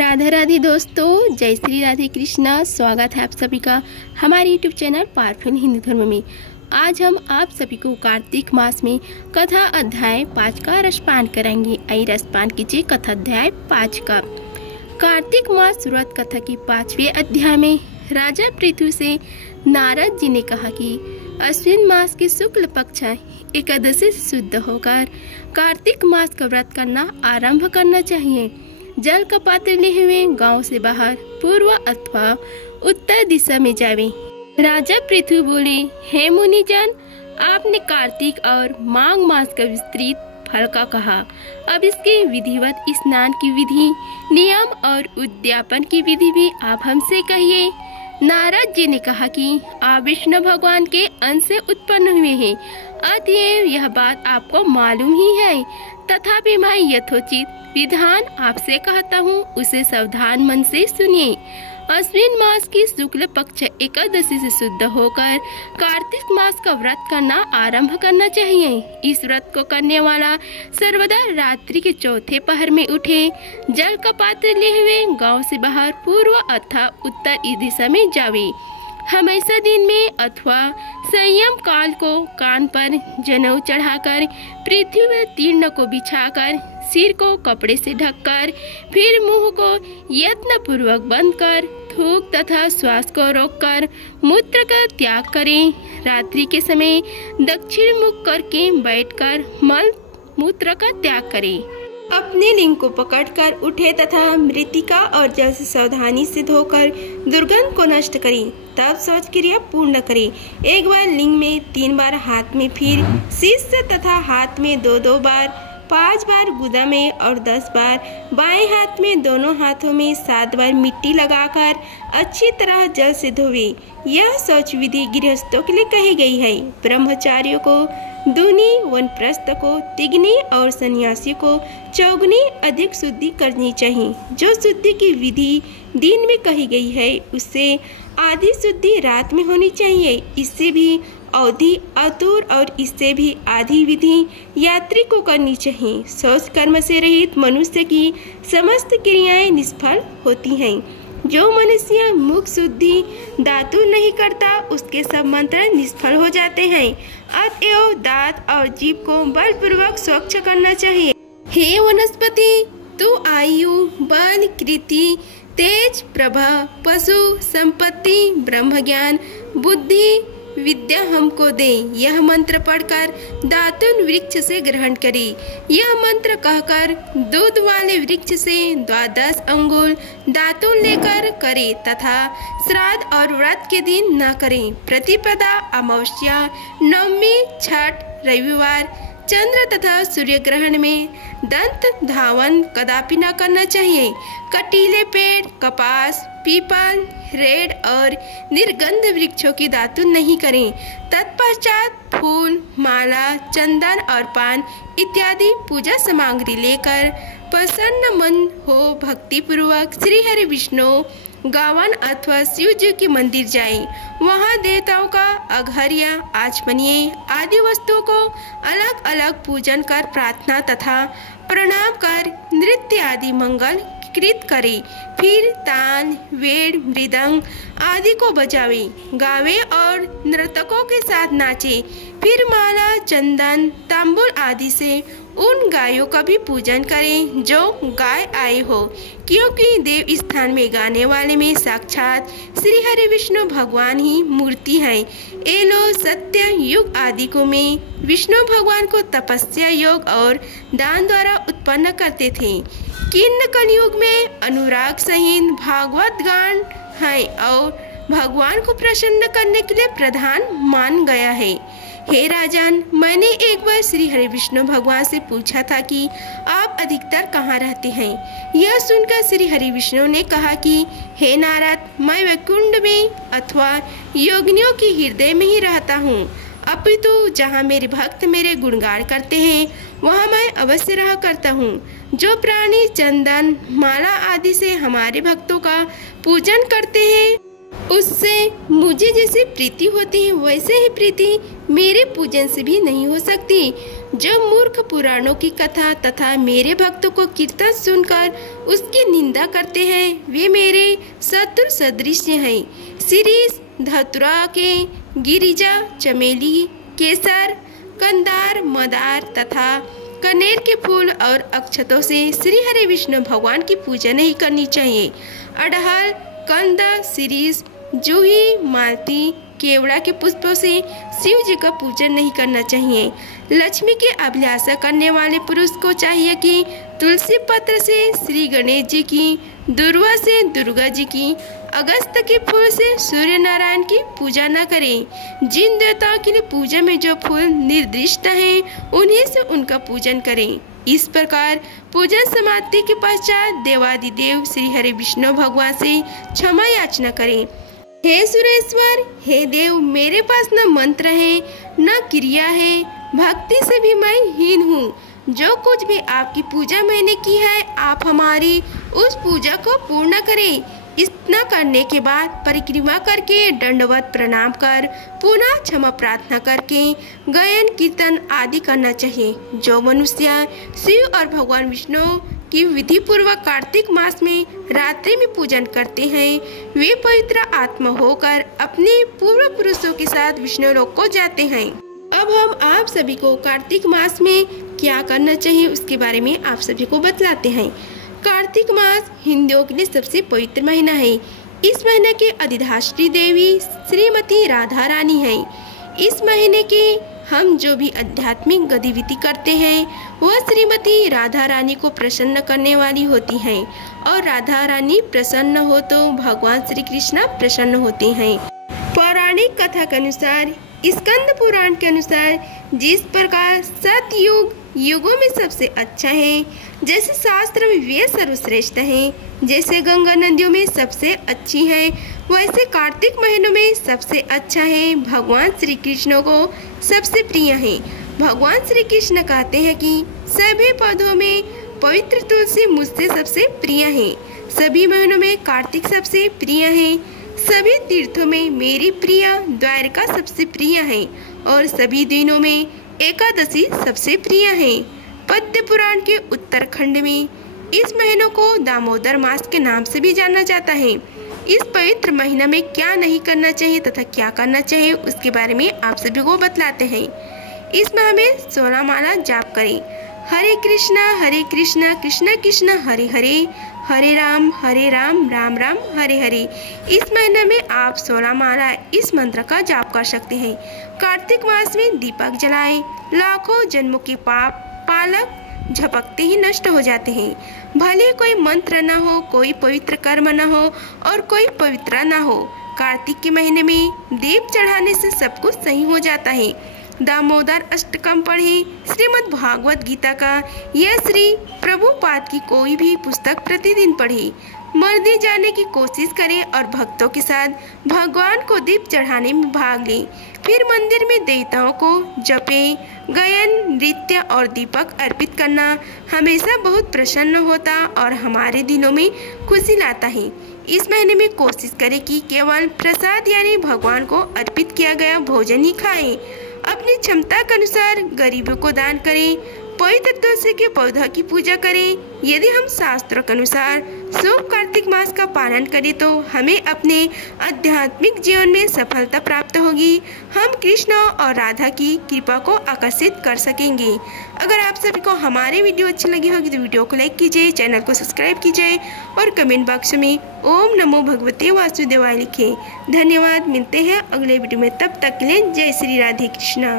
राधे राधे दोस्तों, जय श्री राधे कृष्णा। स्वागत है आप सभी का हमारे YouTube चैनल पावरफुल हिंदू धर्म में। आज हम आप सभी को कार्तिक मास में कथा अध्याय 5 का रसपान कराएंगे। आइए रसपान कीजिए कथा अध्याय 5 का। कार्तिक मास व्रत कथा की 5वें अध्याय में राजा पृथु से नारद जी ने कहा कि अश्विन मास की शुक्ल पक्ष एकादशी से शुद्ध होकर कार्तिक मास का व्रत करना आरंभ करना चाहिए। जल का पात्र लिए हुए गांव से बाहर पूर्व अथवा उत्तर दिशा में जावे। राजा पृथु बोले, हे मुनिजन, आपने कार्तिक और माघ मास का विस्तृत फल का कहा। अब इसके विधिवत स्नान की विधि, नियम और उद्यापन की विधि भी आप हमसे कहिए। नारद जी ने कहा कि आप विष्णु भगवान के अंश से उत्पन्न हुए हैं, अतएव यह बात आपको मालूम ही है। तथापि मैं यथोचित विधान आपसे कहता हूँ, उसे सावधान मन से सुनिए। अश्विन मास की शुक्ल पक्ष एकादशी से शुद्ध होकर कार्तिक मास का व्रत करना आरंभ करना चाहिए। इस व्रत को करने वाला सर्वदा रात्रि के चौथे पहर में उठे, जल का पात्र लिए हुए गांव से बाहर पूर्व अथवा उत्तर दिशा में जावे। हमेशा दिन में अथवा संयम काल को कान पर जनेऊ चढ़ाकर, पृथ्वी में तीर्ण को बिछाकर, सिर को कपड़े से ढककर, फिर मुंह को यत्न पूर्वक बंद कर, थूक तथा श्वास को रोककर मूत्र का त्याग करें। रात्रि के समय दक्षिण मुख करके बैठकर मल मूत्र का त्याग करें। अपने लिंग को पकड़कर उठे तथा मृतिका और जल से सावधानी से धोकर दुर्गंध को नष्ट करें। तब शौच क्रिया पूर्ण करें। एक बार लिंग में 3 बार हाथ में, फिर शीर्ष तथा हाथ में 2-2 बार, 5 बार गुदा में और 10 बार बाएं हाथ में, दोनों हाथों में 7 बार मिट्टी लगाकर अच्छी तरह जल से धोवे। यह शौच विधि गृहस्थों के लिए कही गई है। ब्रह्मचारियों को दूनी, वनप्रस्थ को तिगनी और सन्यासी को चौगुनी अधिक शुद्धि करनी चाहिए। जो शुद्धि की विधि दिन में कही गई है, उससे आधी शुद्धि रात में होनी चाहिए। इससे भी अवधि अतुर और इससे भी आधी विधि यात्री को करनी चाहिए। शौच कर्म से रहित मनुष्य की समस्त क्रियाएं निष्फल होती हैं। जो मनुष्य मुख शुद्धि दातुर नहीं करता, उसके सब मंत्र निष्फल हो जाते हैं। अतएव दांत और जीभ को बलपूर्वक स्वच्छ करना चाहिए। हे वनस्पति, तू आयु, बल, कीर्ति, तेज, प्रभा, पशु, संपत्ति, ब्रह्म ज्ञान, बुद्धि, विद्या हमको दे। यह मंत्र पढ़कर दातुन वृक्ष से ग्रहण करे। यह मंत्र कहकर दूध वाले वृक्ष से 12 अंगुल दातुन लेकर करे तथा श्राद्ध और व्रत के दिन न करें। प्रतिपदा, अमावस्या, नवमी, छठ, रविवार, चंद्र तथा सूर्य ग्रहण में दंत धावन कदापि न करना चाहिए। कटीले पेड़, कपास, पीपल, रेड़ और निर्गंध वृक्षों की दातुन नहीं करें। तत्पश्चात फूल, माला, चंदन और पान इत्यादि पूजा सामग्री लेकर प्रसन्न मन हो भक्ति पूर्वक श्री हरि विष्णु गावन अथवा शिव जी के मंदिर जाएं। वहां देवताओं का अघर्य, आचमनीय आदि वस्तुओं को अलग अलग पूजन कर प्रार्थना तथा प्रणाम कर नृत्य आदि मंगल कृत करे। फिर तान, वेद, मृदंग आदि को बजावे, गावे और नर्तकों के साथ नाचे। फिर माला, चंदन, तांबुल आदि से उन गायों का भी पूजन करें जो गाय आए हो, क्योंकि देव स्थान में गाने वाले में साक्षात श्री हरि विष्णु भगवान ही मूर्ति है। एलो सत्य युग आदि को में विष्णु भगवान को तपस्या, योग और दान द्वारा उत्पन्न करते थे। किन्न कलयुग में अनुराग सहित भागवत गान है और भगवान को प्रसन्न करने के लिए प्रधान मान गया है। हे राजन, मैंने एक बार श्री हरि विष्णु भगवान से पूछा था कि आप अधिकतर कहाँ रहते हैं। यह सुनकर श्री हरि विष्णु ने कहा कि हे नारद, मैं वैकुंठ में अथवा योगिनियों के हृदय में ही रहता हूँ। अपितु जहाँ मेरे भक्त मेरे गुणगान करते हैं, वहाँ मैं अवश्य रहा करता हूँ। जो प्राणी चंदन, माला आदि से हमारे भक्तों का पूजन करते हैं, उससे मुझे जैसे प्रीति होती है वैसे ही प्रीति मेरे पूजन से भी नहीं हो सकती। जो मूर्ख पुराणों की कथा तथा मेरे भक्तों को कीर्तन सुनकर उसकी निंदा करते हैं वे मेरे शत्रु सदृश हैं। शिरीष, धतुरा के, गिरिजा, चमेली, केसर, कंदार, मदार तथा कनेर के फूल और अक्षतों से श्री हरि विष्णु भगवान की पूजा नहीं करनी चाहिए। अड़हल, कंद, शिरीष, जूही, मालती, केवड़ा के पुष्पों से शिव जी का पूजन नहीं करना चाहिए। लक्ष्मी की अभिलाषा करने वाले पुरुष को चाहिए कि तुलसी पत्र से श्री गणेश जी की, दुर्वा से दुर्गा जी की, अगस्त के फूल से सूर्य नारायण की पूजा न करें। जिन देवताओं के लिए पूजा में जो फूल निर्दिष्ट हैं उन्हीं से उनका पूजन करें। इस प्रकार पूजन समाप्ति के पश्चात देवादिदेव श्री हरि विष्णु भगवान से क्षमा याचना करें। हे सुरेश्वर, हे देव, मेरे पास न मंत्र है न क्रिया है, भक्ति से भी मैं हीन हूँ। जो कुछ भी आपकी पूजा मैंने की है आप हमारी उस पूजा को पूर्ण करें। इतना करने के बाद परिक्रमा करके दंडवत प्रणाम कर पुनः क्षमा प्रार्थना करके गायन कीर्तन आदि करना चाहिए। जो मनुष्य शिव और भगवान विष्णु की विधि पूर्वक कार्तिक मास में रात्रि में पूजन करते हैं वे पवित्र आत्मा होकर अपने पूर्व पुरुषों के साथ विष्णु लोक को जाते हैं। अब हम आप सभी को कार्तिक मास में क्या करना चाहिए उसके बारे में आप सभी को बतलाते हैं। कार्तिक मास हिंदुओं के लिए सबसे पवित्र महीना है। इस महीने के अधिष्ठात्री देवी श्रीमती राधा रानी है। इस महीने के हम जो भी आध्यात्मिक गतिविधि करते हैं वह श्रीमती राधा रानी को प्रसन्न करने वाली होती है और राधा रानी प्रसन्न हो तो भगवान श्री कृष्ण प्रसन्न होते हैं। पौराणिक कथा के अनुसार, स्कंद पुराण के अनुसार, जिस प्रकार सतयुग युगों में सबसे अच्छा है, जैसे शास्त्र में वे सर्वश्रेष्ठ हैं, जैसे गंगा नदियों में सबसे अच्छी है, वैसे कार्तिक महीनों में सबसे अच्छा है। भगवान श्री कृष्ण को सबसे प्रिय है। भगवान श्री कृष्ण कहते हैं कि सभी पौधों में पवित्र तुलसी मुझसे सबसे प्रिय है। सभी महीनों में कार्तिक सबसे प्रिय है। सभी तीर्थों में मेरी प्रिय द्वारका सबसे प्रिय है और सभी दिनों में एकादशी सबसे प्रिय है। पद्म पुराण के उत्तराखंड में इस महीनों को दामोदर मास के नाम से भी जाना जाता है। इस पवित्र महीना में क्या नहीं करना चाहिए तथा क्या करना चाहिए उसके बारे में आप सभी को बतलाते हैं। इस माह में 16 माला जाप करें। हरे कृष्णा कृष्ण कृष्ण हरे हरे, हरे राम राम राम हरे हरे। इस महीने में आप 16 माला इस मंत्र का जाप कर सकते हैं। कार्तिक मास में दीपक जलाएं। लाखों जन्मों के पाप पालक झपकते ही नष्ट हो जाते हैं। भले कोई मंत्र न हो, कोई पवित्र कर्म न हो और कोई पवित्र न हो, कार्तिक के महीने में दीप चढ़ाने से सब कुछ सही हो जाता है। दामोदर अष्टकम पढ़ें। श्रीमद् भागवत गीता का या श्री प्रभुपाद की कोई भी पुस्तक प्रतिदिन पढ़ें। मंदिर जाने की कोशिश करें और भक्तों के साथ भगवान को दीप चढ़ाने में भाग लें। फिर मंदिर में देवताओं को जपें। गायन, नृत्य और दीपक अर्पित करना हमेशा बहुत प्रसन्न होता और हमारे दिनों में खुशी लाता है। इस महीने में कोशिश करें कि केवल प्रसाद यानी भगवान को अर्पित किया गया भोजन ही खाएं। अपनी क्षमता के अनुसार गरीबों को दान करें। पवित्र तुलसी के पौधा की पूजा करें। यदि हम शास्त्रों के अनुसार शुभ कार्तिक मास का पालन करें तो हमें अपने आध्यात्मिक जीवन में सफलता प्राप्त होगी। हम कृष्ण और राधा की कृपा को आकर्षित कर सकेंगे। अगर आप सभी को हमारे वीडियो अच्छी लगी होगी तो वीडियो को लाइक कीजिए, चैनल को सब्सक्राइब कीजिए और कमेंट बॉक्स में ओम नमो भगवते वासुदेवाय लिखें। धन्यवाद। मिलते हैं अगले वीडियो में, तब तक के लिए जय श्री राधे कृष्णा।